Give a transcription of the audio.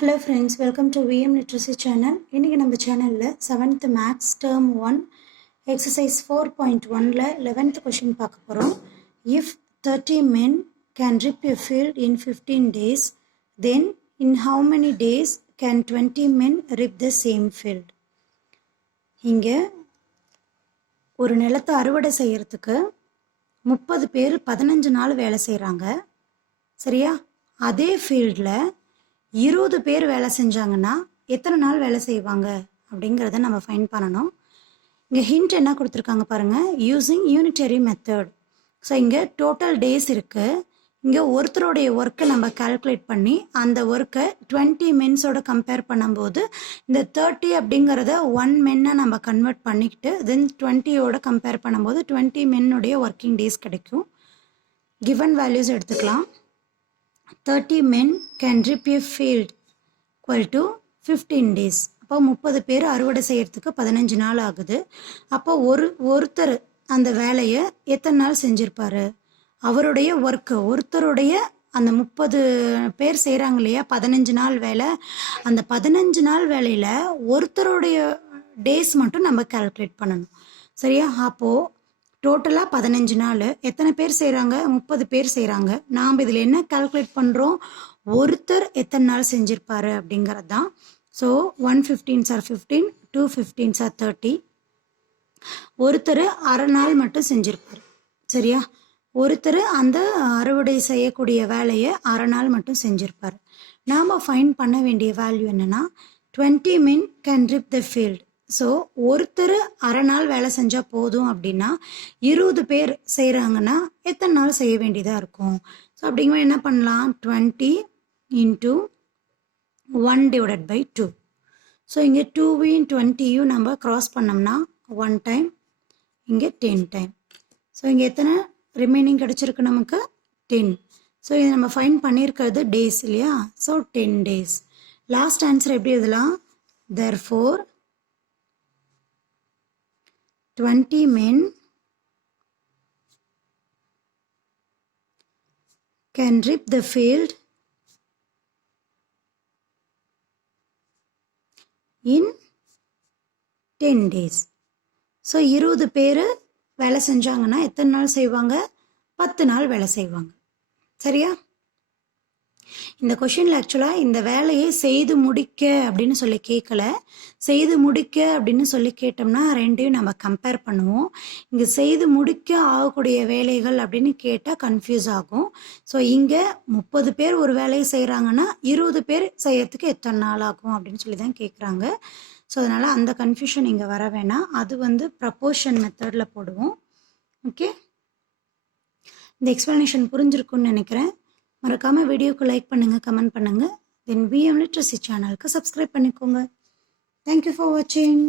Hello friends, welcome to VM Literacy channel. இன்னைக்கு நம்ம சேனல்ல 7th Maths Term 1 Exercise 4.1ல 11th question பார்க்க போறோம். If 30 men can rip a field in 15 days, then in how many days can 20 men rip the same field? இங்க ஒரு நிலத்தை அறுவடை செய்யறதுக்கு 30 பேர் 15 நாள் வேலை செய்றாங்க. சரியா? அதே ஃபீல்ட்ல 20 பேர் வேலை செஞ்சாங்கன்னா எத்தனை நாள் வேலை செய்வாங்க அப்படிங்கிறத நம்ம ஃபைண்ட் பண்ணணும். இங்கே ஹிண்ட் என்ன கொடுத்துருக்காங்க பாருங்கள், யூஸிங் யூனிட்டரி மெத்தட். ஸோ இங்கே டோட்டல் டேஸ் இருக்குது. இங்கே ஒருத்தருடைய ஒர்க்கை நம்ம கால்குலேட் பண்ணி அந்த ஒர்க்கை 20 மென்ஸோட கம்பேர் பண்ணும்போது இந்த 30 அப்படிங்கிறத 1 மென்னை நம்ம கன்வெர்ட் பண்ணிக்கிட்டு தென் 20யோட கம்பேர் பண்ணும்போது 20 மென்னுடைய ஒர்க்கிங் டேஸ் கிடைக்கும். கிவன் வேல்யூஸ் எடுத்துக்கலாம். 30 men can rip a field equal to 15 days. அப்போ 30 பேர் அறுவடை செய்யறதுக்கு 15 நாள் ஆகுது. அப்போ ஒருத்தர் அந்த வேலையை எத்தனை நாள் செஞ்சிருப்பாரு? அவருடைய ஒர்க்கு, ஒருத்தருடைய அந்த 30 பேர் செய்கிறாங்க இல்லையா 15 நாள் வேலை, அந்த 15 நாள் வேலையில் ஒருத்தருடைய டேஸ் மட்டும் நம்ம கால்குலேட் பண்ணணும். சரியா? அப்போது டோட்டலாக 15 நாள் எத்தனை பேர் செய்கிறாங்க? 30 பேர் செய்கிறாங்க. நாம் இதில் என்ன கால்குலேட் பண்ணுறோம்? ஒருத்தர் எத்தனை நாள் செஞ்சுருப்பாரு அப்படிங்கிறது தான். So 1 15s are 15, 2 15s are 30. ஒருத்தர் அரை நாள் மட்டும் செஞ்சுருப்பார். சரியா? ஒருத்தர் அந்த அறுவடை செய்யக்கூடிய வேலையை அரை நாள் மட்டும் செஞ்சுருப்பார். நாம் ஃபைண்ட் பண்ண வேண்டிய வேல்யூ என்னென்னா 20 men can rip the field. So ஒருத்தர் அரை நாள் வேலை செஞ்சால் போதும் அப்படின்னா 20 பேர் செய்கிறாங்கன்னா எத்தனை நாள் செய்ய வேண்டியதாக இருக்கும்? ஸோ அப்படிங்கும்போது என்ன பண்ணலாம்? 20 into 1 divided by 2. ஸோ இங்கே 2வையும் 20யும் நம்ம க்ராஸ் பண்ணோம்னா 1 டைம், இங்கே 10 டைம். ஸோ இங்கே எத்தனை ரிமைனிங் கிடச்சிருக்கு நமக்கு? 10. ஸோ இதை நம்ம ஃபைன் பண்ணியிருக்கிறது டேஸ் இல்லையா? So 10 days. லாஸ்ட் ஆன்சர் எப்படி எழுதலாம்? therefore 20 men can rip the field in 10 days. So 20 பேர் வேலை செஞ்சாங்கன்னா எத்தனை நாள் செய்வாங்க? 10 நாள் வேலை செய்வாங்க. சரியா? இந்த கொஷினில் ஆக்சுவலாக இந்த வேலையை செய்து முடிக்க அப்படின்னு சொல்லி கேட்கல, செய்து முடிக்க அப்படின்னு சொல்லி கேட்டோம்னா ரெண்டையும் நம்ம கம்பேர் பண்ணுவோம். இங்கே செய்து முடிக்க ஆகக்கூடிய வேலைகள் அப்படின்னு கேட்டால் கன்ஃபியூஸ் ஆகும். ஸோ இங்கே 30 பேர் ஒரு வேலையை செய்கிறாங்கன்னா 20 பேர் செய்யறதுக்கு எத்தனை நாள் ஆகும் அப்படின்னு சொல்லி தான் கேட்குறாங்க. ஸோ அதனால் அந்த கன்ஃபியூஷன் இங்கே வர வேணாம். அது ப்ரப்போர்ஷன் மெத்தடில் போடுவோம். ஓகே, இந்த எக்ஸ்ப்ளனேஷன் புரிஞ்சிருக்குன்னு நினைக்கிறேன். மறக்காமல் வீடியோக்கு லைக் பண்ணுங்கள், கமெண்ட் பண்ணுங்கள். தென் VM Literacy சேனலுக்கு சப்ஸ்கிரைப் பண்ணிக்கோங்க. தேங்க்யூ ஃபார் வாட்சிங்.